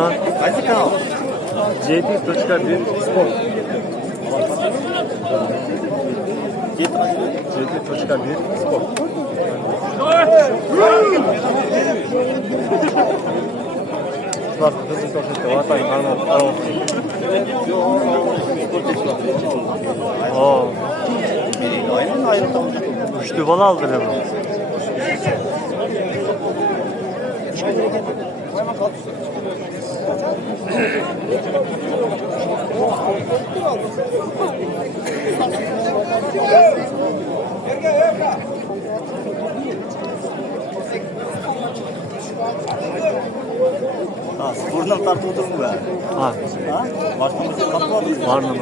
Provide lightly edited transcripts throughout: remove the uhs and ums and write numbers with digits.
Ha. Qaysi kanal? JP.1 Sport. JP.1 Sport. Bak, hızlı sohbette vatayım, anladım. Oo. Aynen ayrıldım. Üçlü bal aldın hemen. Ha, spordan tartıp oturun be. Ha. Ha? Başka kapmadı. Var mı?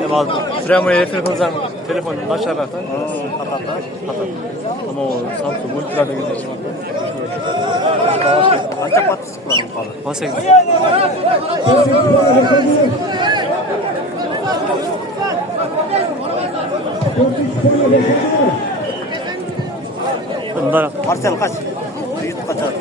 Hemen Tremo'ya refer kılacağım. Telefonun aşağıdan. Kapatar. Ama o Samsung multilerde güzel çıkmak. Anca patı sıkılan falan. Nasıl gidiyor? Bunlar Marcel kaç? Yiğit kaçar.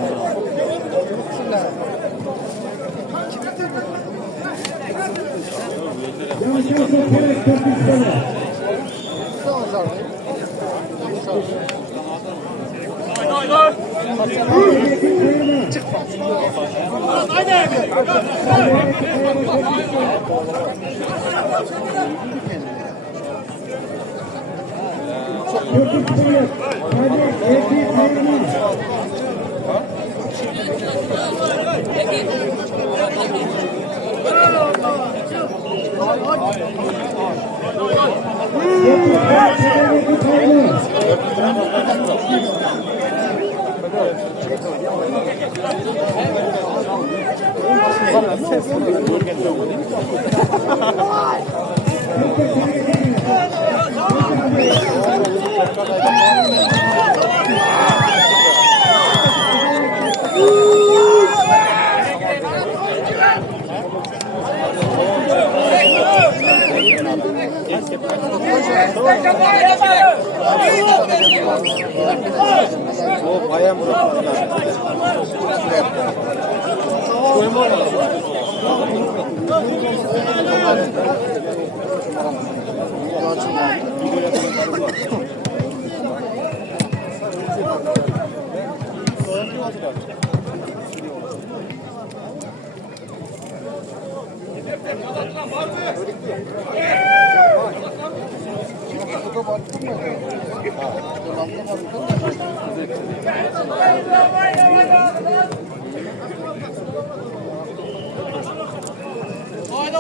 O bayan bırakmadılar.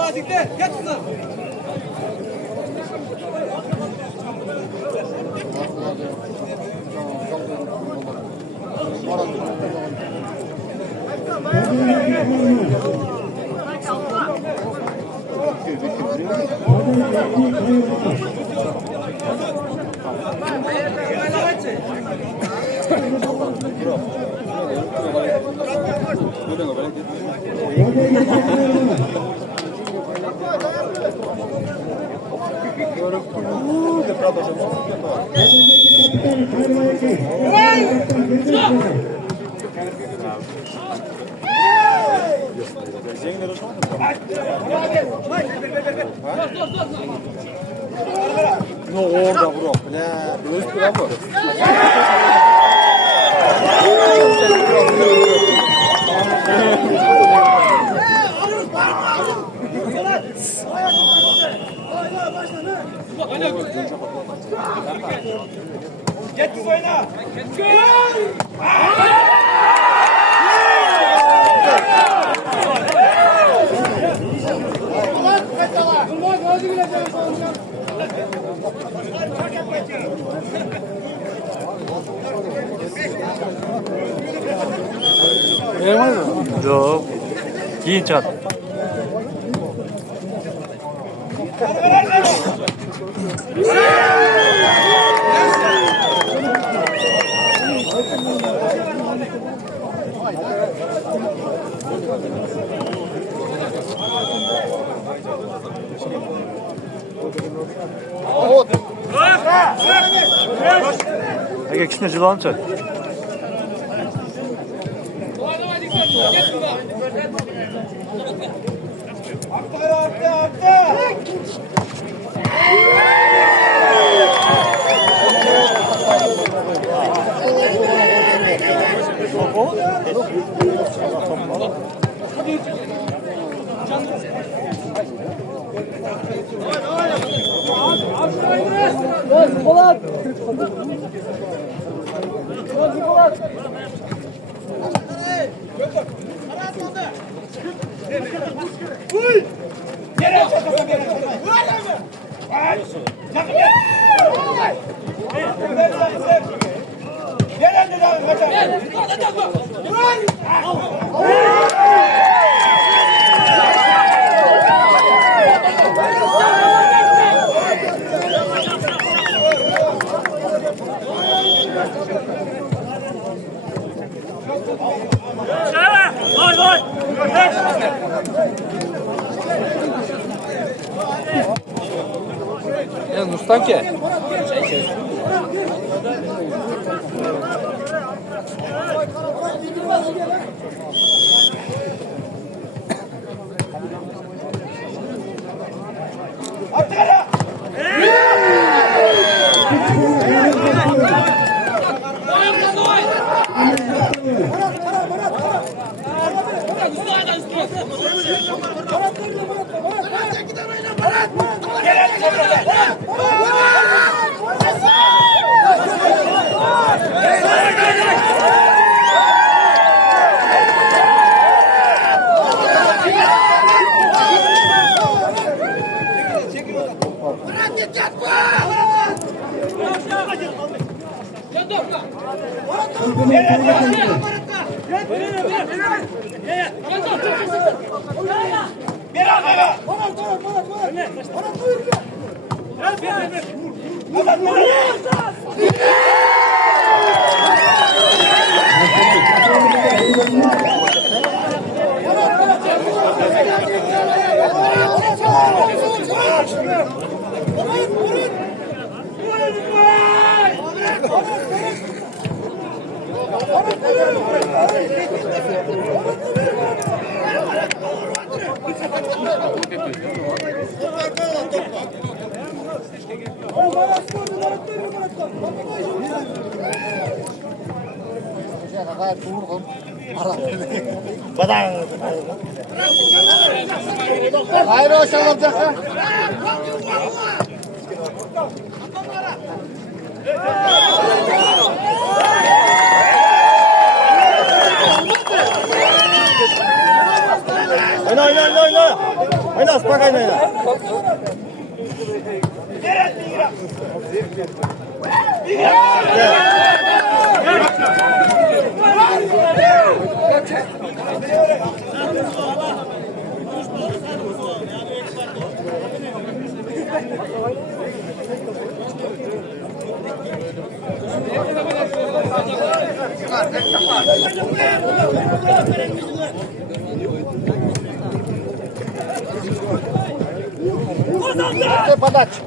Haydi dikkat. Geç kızım. No orada bro. Ne? Göz kıran mı? Geç kız oyna. yok. Giyin çat. Ege kişine cilan çay. Nustanke. Hayır o şey olacak ha. Oyna. Oyna spokojnie oyna. Подача.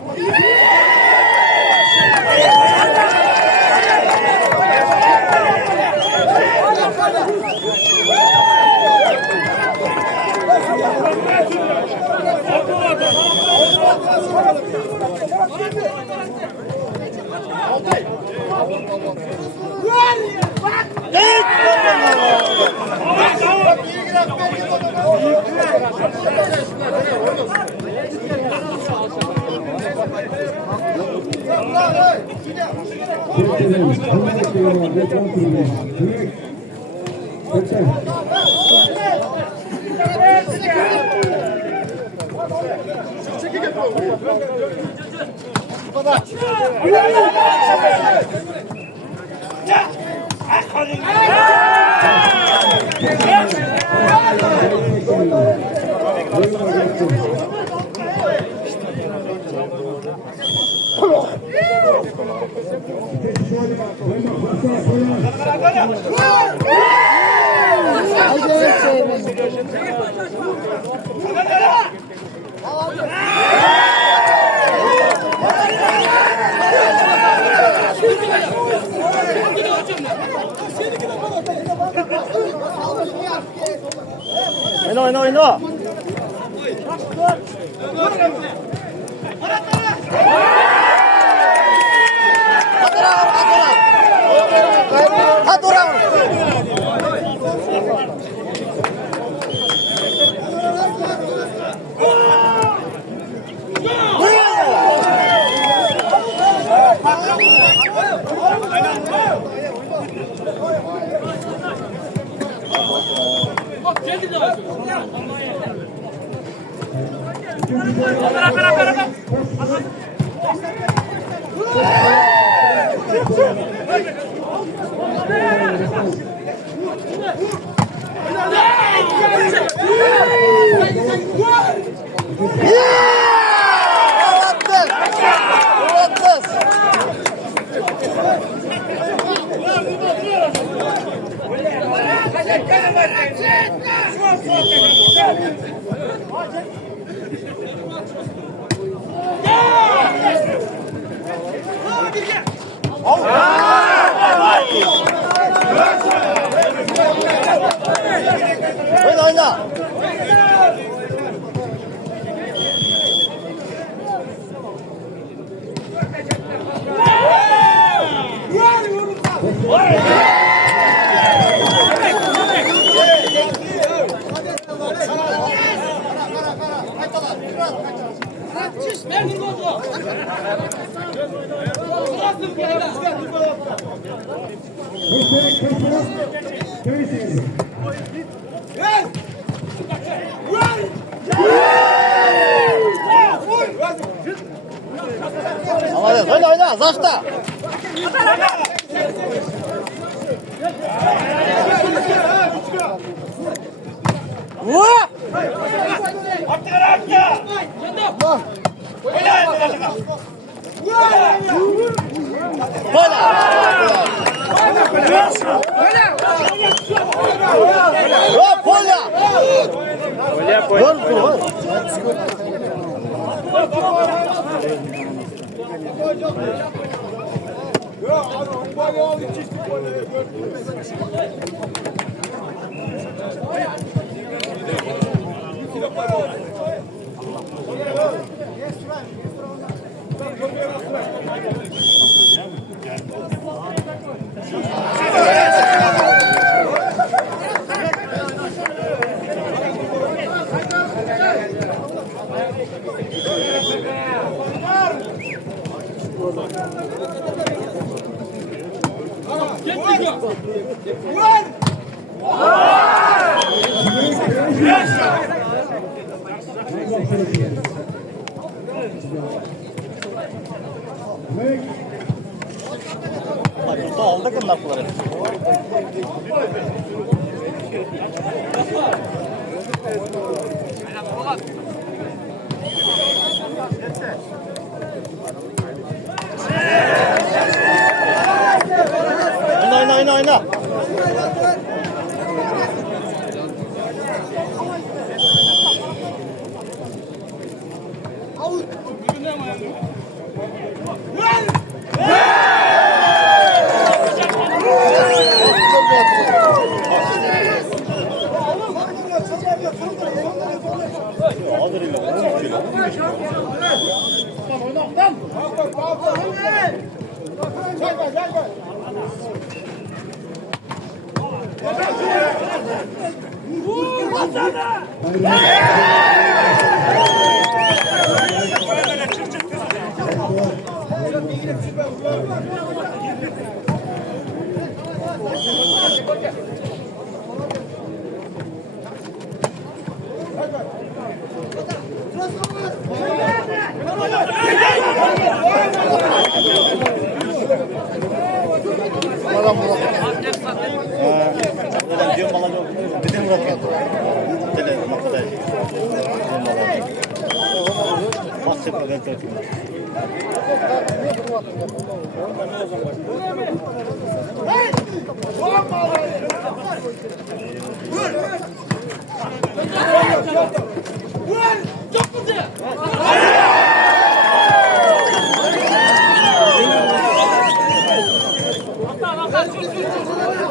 Oyna. Oyna. Oyna. Zaçta. Aldık mı lafları?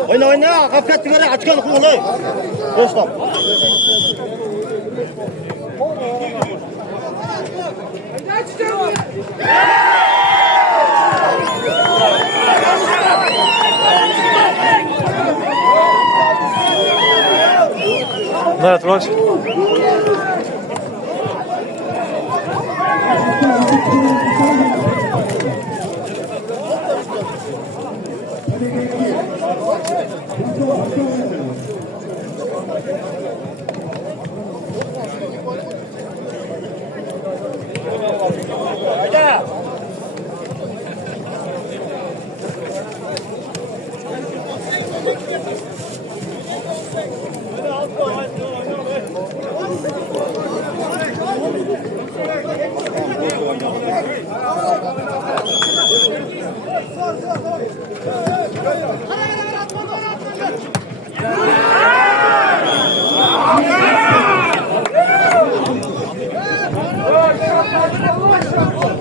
Oyna. Oyna, kapkat sigara açkan kullanıyor. 5 top. Evet, Roç.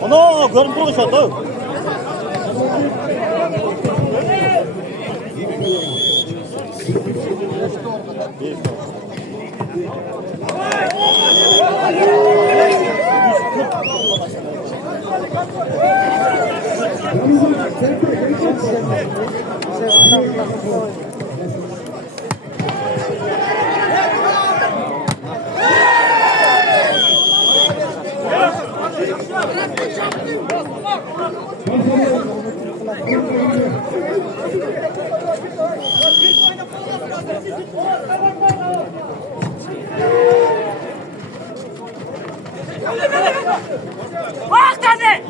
Ana görüp duruşat da. Bak tabii.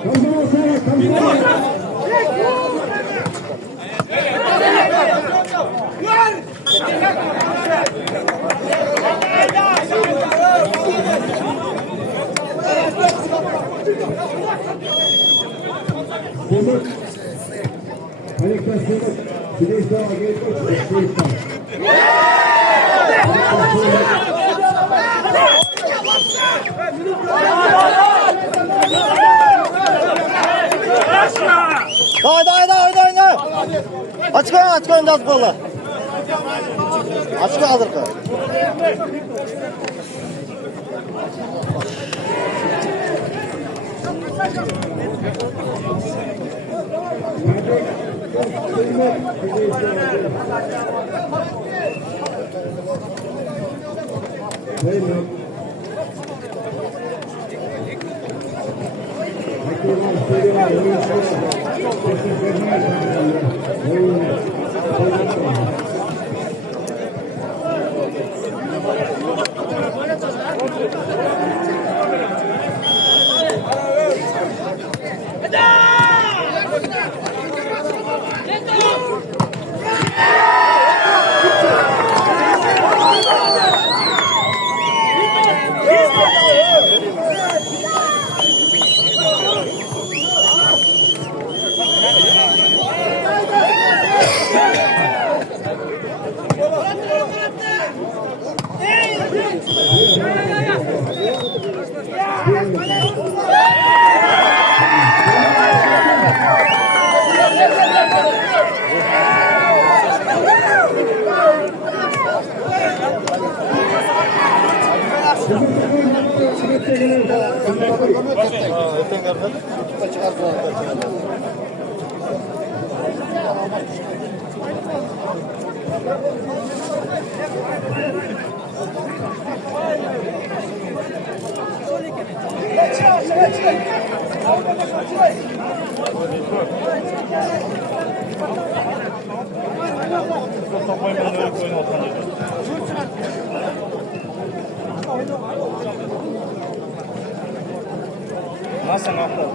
Haydi. Açık yazıp kolla. Açık hazır kal. Nasıl yaptın?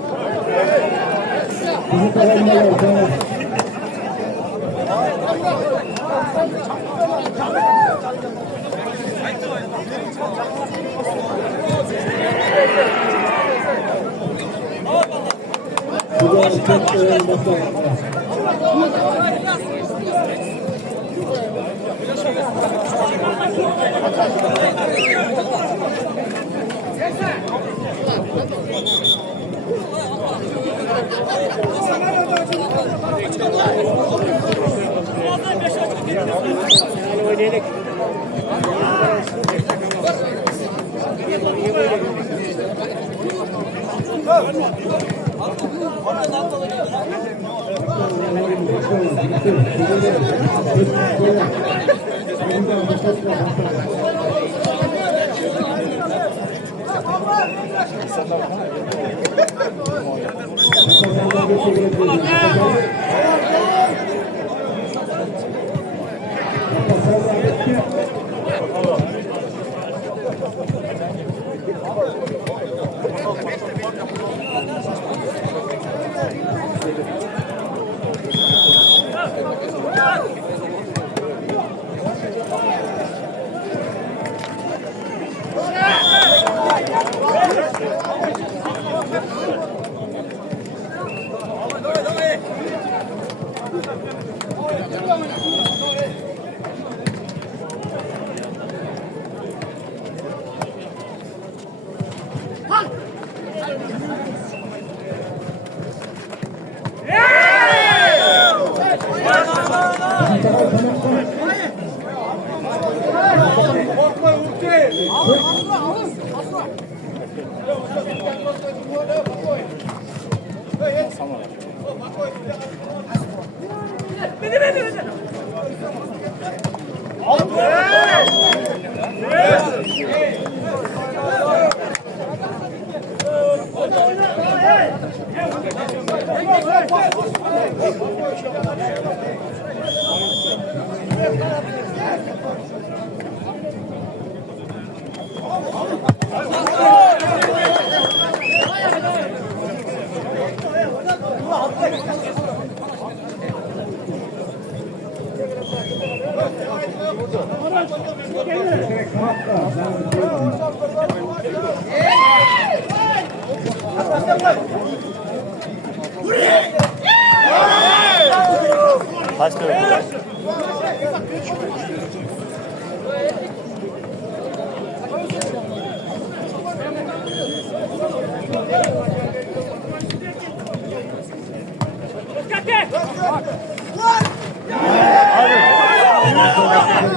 Kaç lira?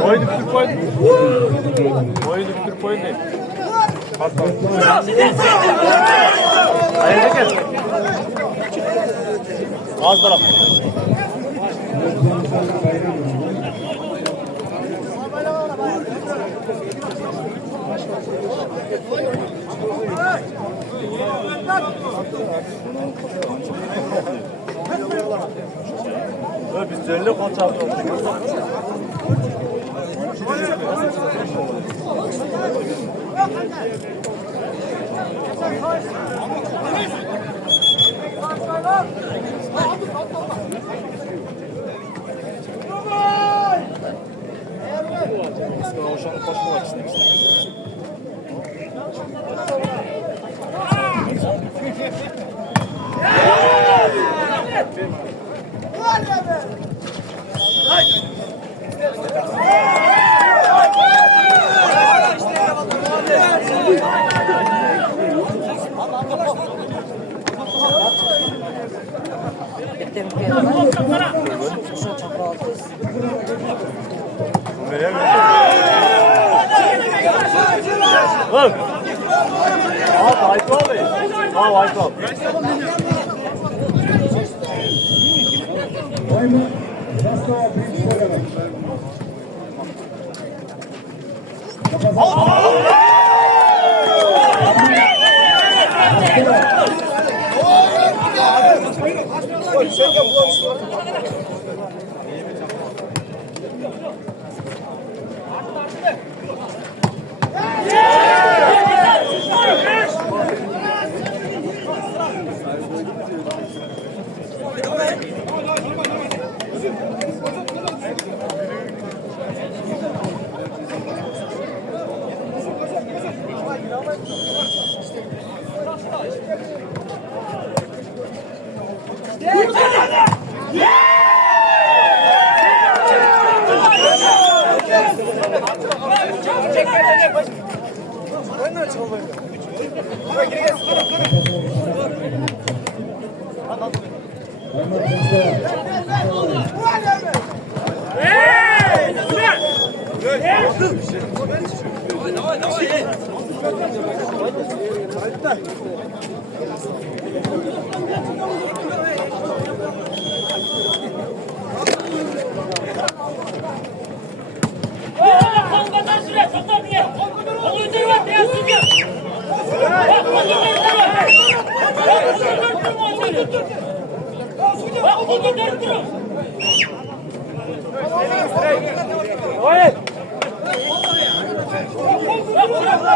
Oyunu Türk oyunu. Oyunu Türk oyunu değil. Hayır gel. Az taraf. Biz düzenli kontrol ediyoruz. Look. Oh, white ball. Oh, white ball. Давай, давай, давай.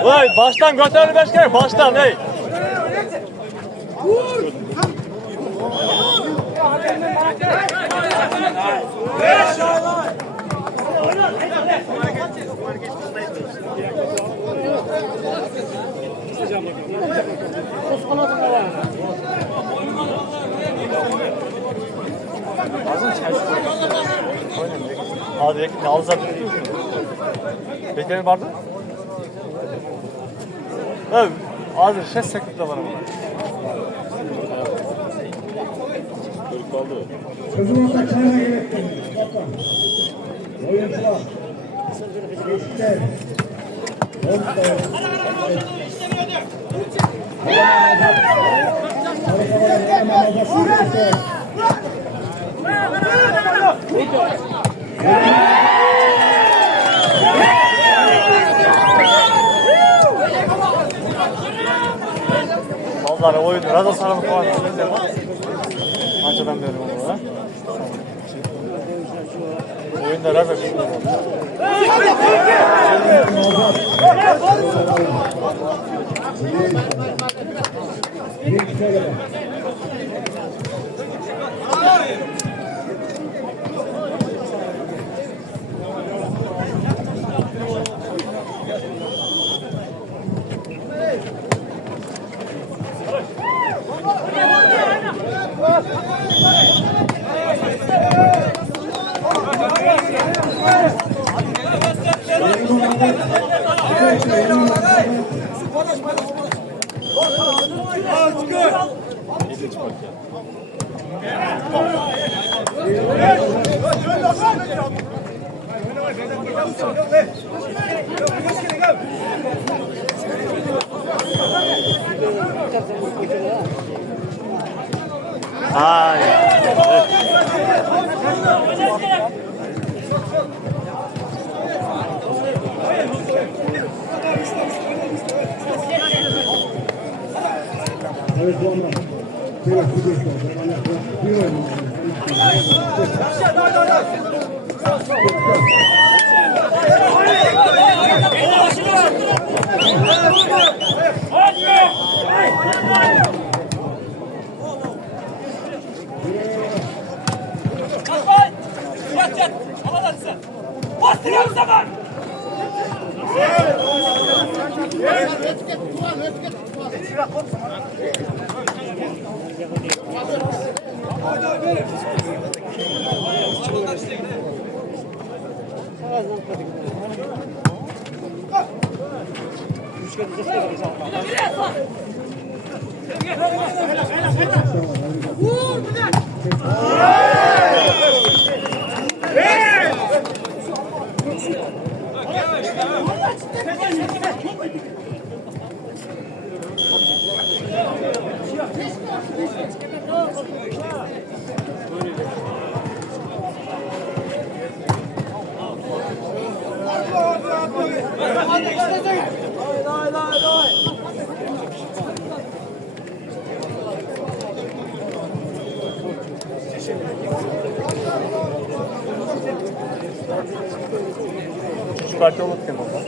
Vay baştan götürün başkanım baştan hey. Hadi yakın ne alacak? Bekleyin vardı. Evet, hadi şey sekreter var ama. Kızıl Ataklar'a gerektim. Oyuncular. Geçti. Vallahi oyun radyo sarımı falan söyleyeceğim ama ancadan veriyorum onlara. Oyunda radyo Ay. Bastırıyor zaman! Şu kartı unutmayın baba.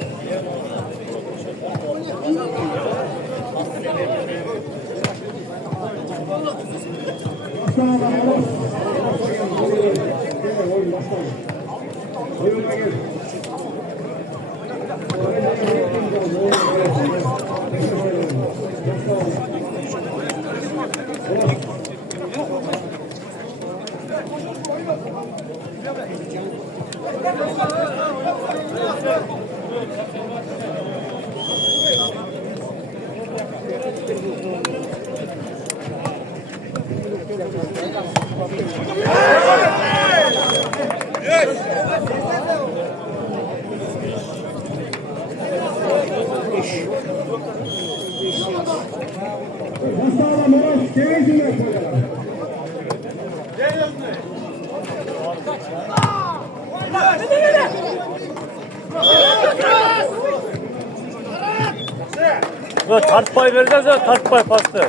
Sağlam Moroz Kevin'cimle koyuyorlar. Kart pay vereceğiz ya, kart pay pastı.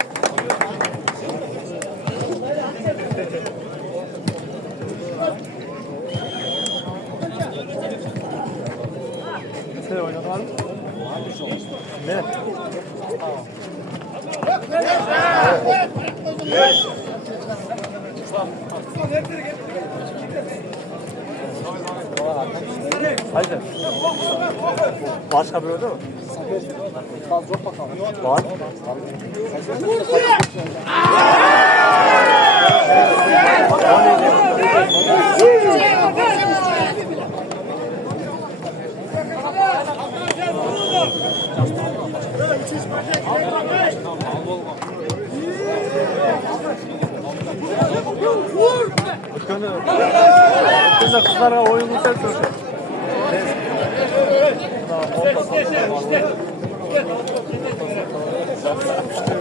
Ne oynadı abi? Ne? Haydi. Başka bir oyunda mı? Var. Kızlar kızlara oyun güzel söylüyor.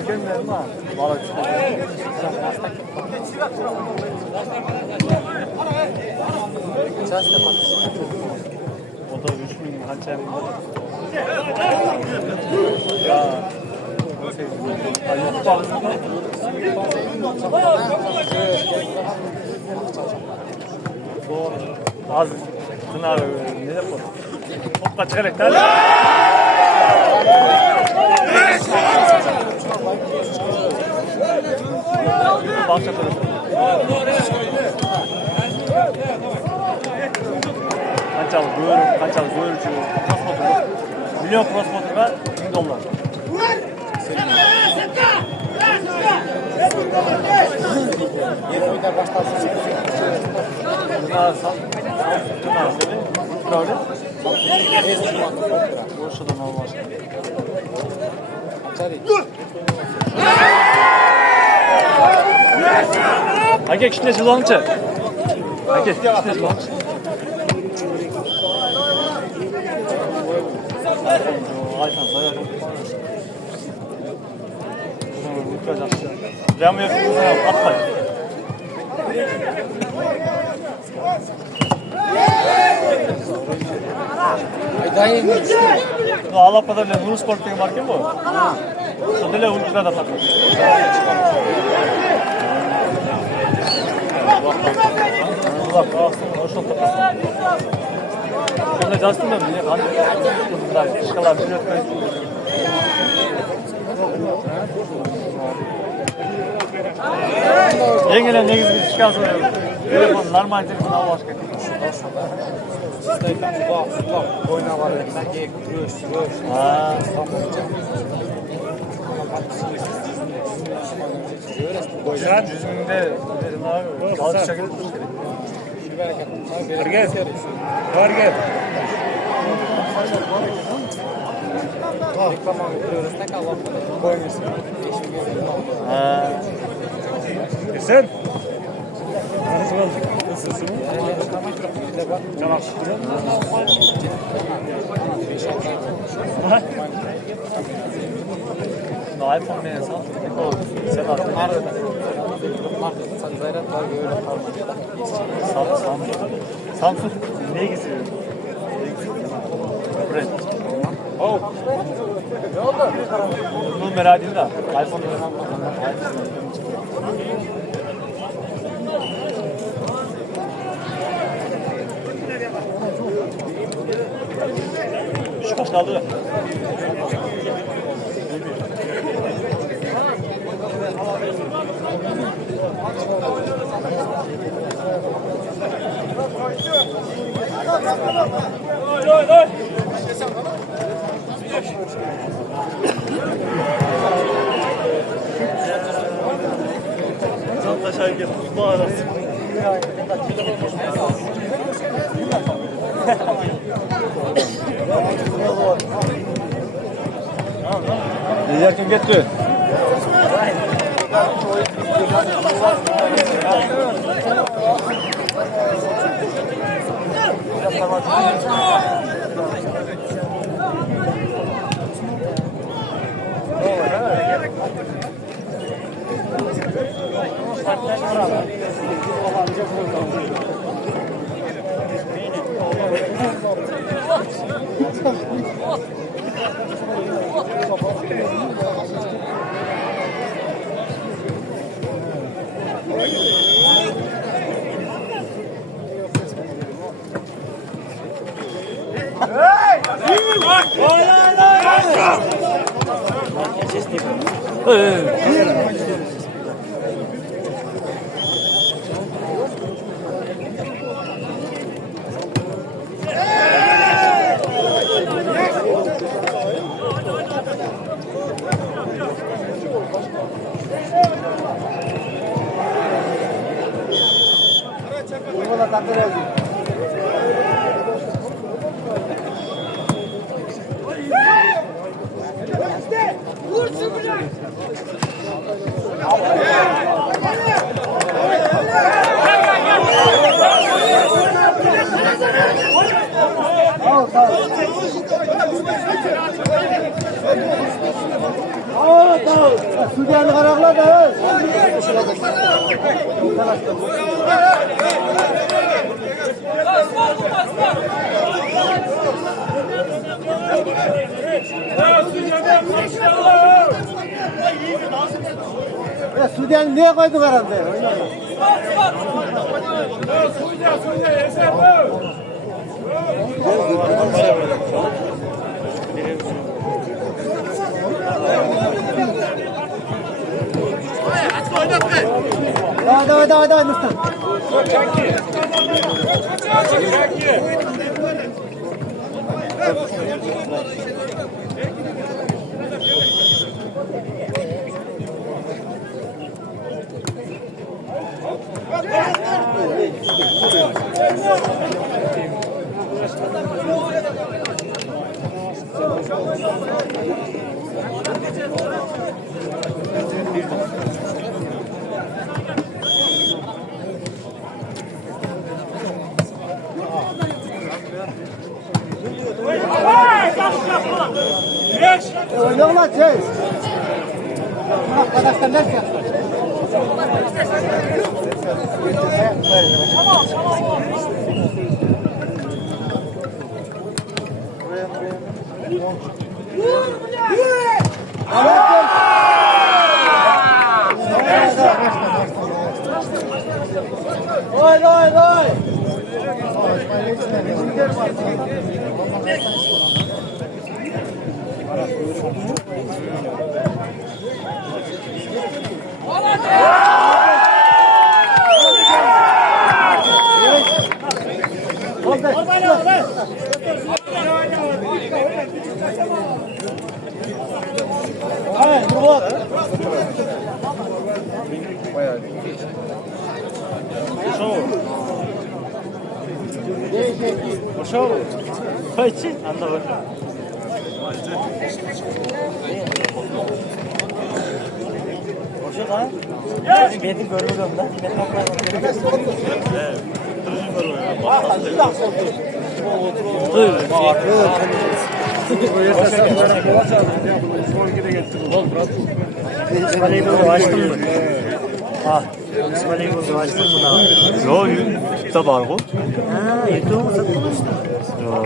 Gelmeyelim ha. Valla o da 3000 hançer. Ya. Az Pınar ne yapalım? Hoppa çıkarak da. Başka Kaçalı buyurucu crossmotor. Milyon crossmotor'a $1000. Yetmeden başlarsın. Bunlar böyle. Boşadan olmaz. Hake kişine zılançı. Hake kişine zılançı. Aytan sayar. Ramo yapıyor. Atmayın. Allah kadar le Nur Sport के मार्केट में हाँ तो दिले उनका ज़्यादा था Allah kahretsin hoş oldu şimdi Justin da bile kan çıkalar bir etmeyiz Yengene ne gibi bir çıkarsın telefon normal telefon al başka Oyna var. Sanki göğüs. Sen yüzünde dedim abi. Kalk şekil. Harget. Reklama veriyoruz. Ne kadar koymuyorsun. Sen? Nasılsın? Tamam. No iPhone ne hesap? Sen attın. Samsung ne geziyor? Red. Oh. Bunu merak edin de. iPhone Şu kaç kaldı? Can taşar gel, bu arası. Yiyerken getir. Sudanlı karaklar da. Sudan niye koydun herhalde? Давай, Мустан. Oynuyorlar şey. Arkadaşlar ne yapıyor? Oy. Пошел. Пойти. Anda bak. Boşa da. Beni görmüyorum da. Ben toplayalım. Evet. Voleybolu açtın mı? Ah, voleybolu açtın mı daha? Yo, YouTube'da var bu. Ha, YouTube'u mu sattın işte? Yo.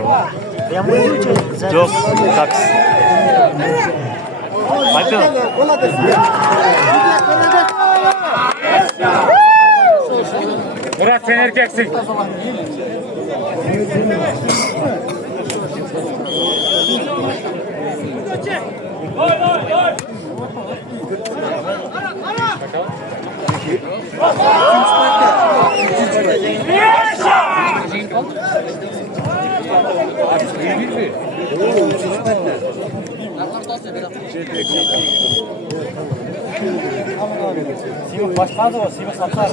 Ben bunu YouTube. Yok, taks. Bakın. Murat sen erkeksin. Sivas başkanı var, Sivas sapsar.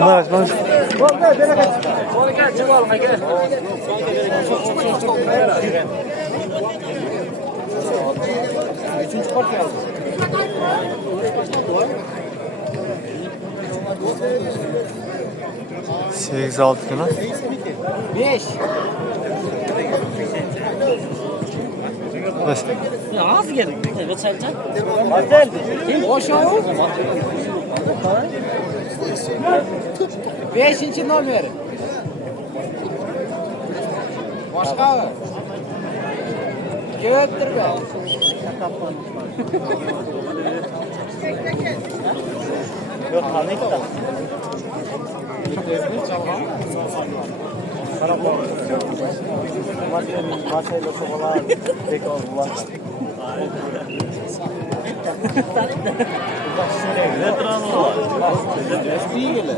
Baş. Üçüncü parti aldı. 8-6 kana. 5. Baş. Ya az geldik. Evet sen. Martel. Kim? Boş o. 5. nomer. Başka mı? Götür be. Yok tanıyık da. Masayla sobalar pek oldular. İyi gelir.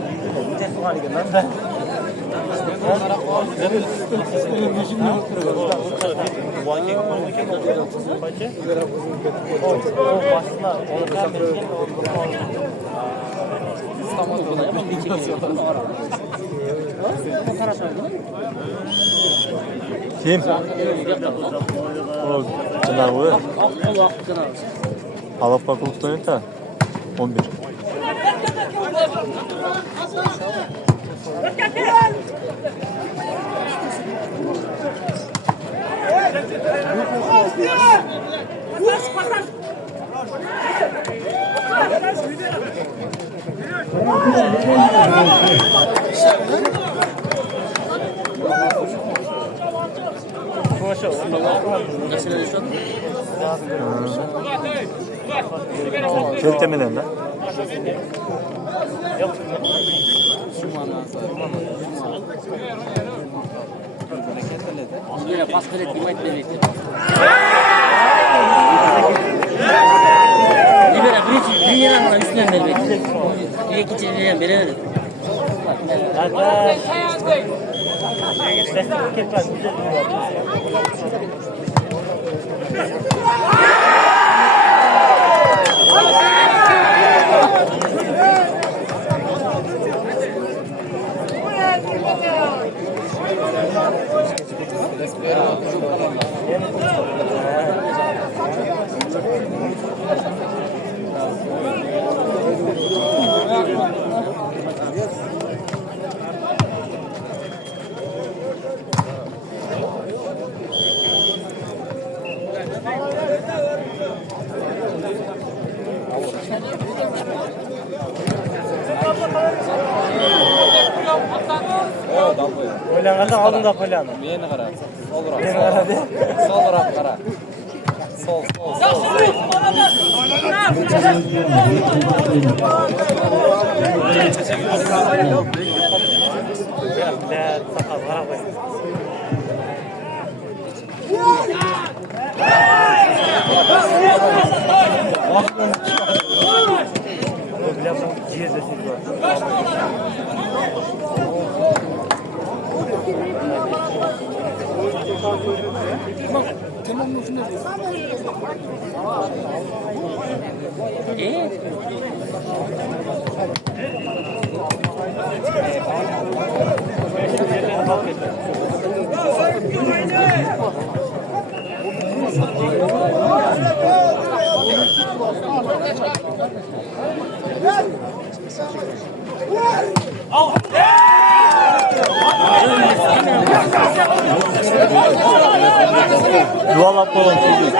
Kim? O canavar. Alap bakılıktan yeter. 11. Çelik temelen lan. Yine pas kale kıymet demek. Libera bir yere ama üstüne vermek. Bir iki çevreye verelim. Hatta destek var. Oynanğanda aldın da polanı. Yeni kara. Sol Yeni kara de. Sol raf kara. Sol. Ya sakal kara koy. Bile bu ciğer de var. Yuvarlak olan çocuk.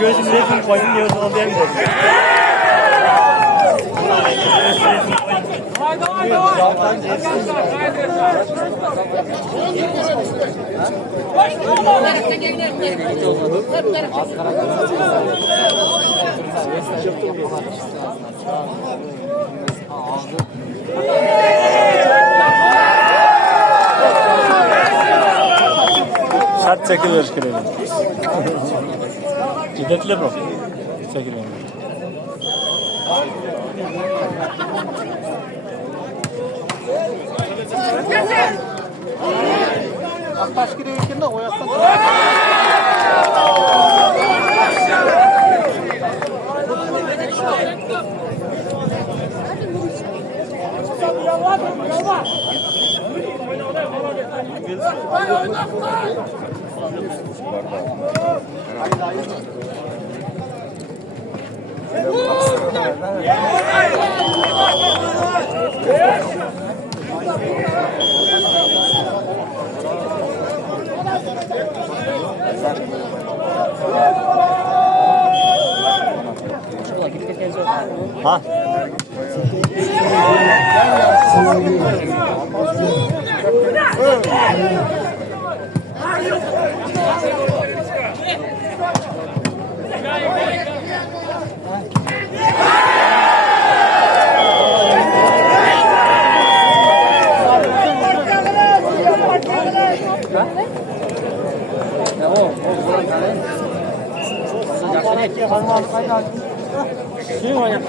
Gözüm resmi koyun diyordu onu diyemiyorum. Şart çekilir şekilde. Ciddetle bro. Çekilir. Aktaş gidiyorken de oyattan. Ha? Suyu oynayalım.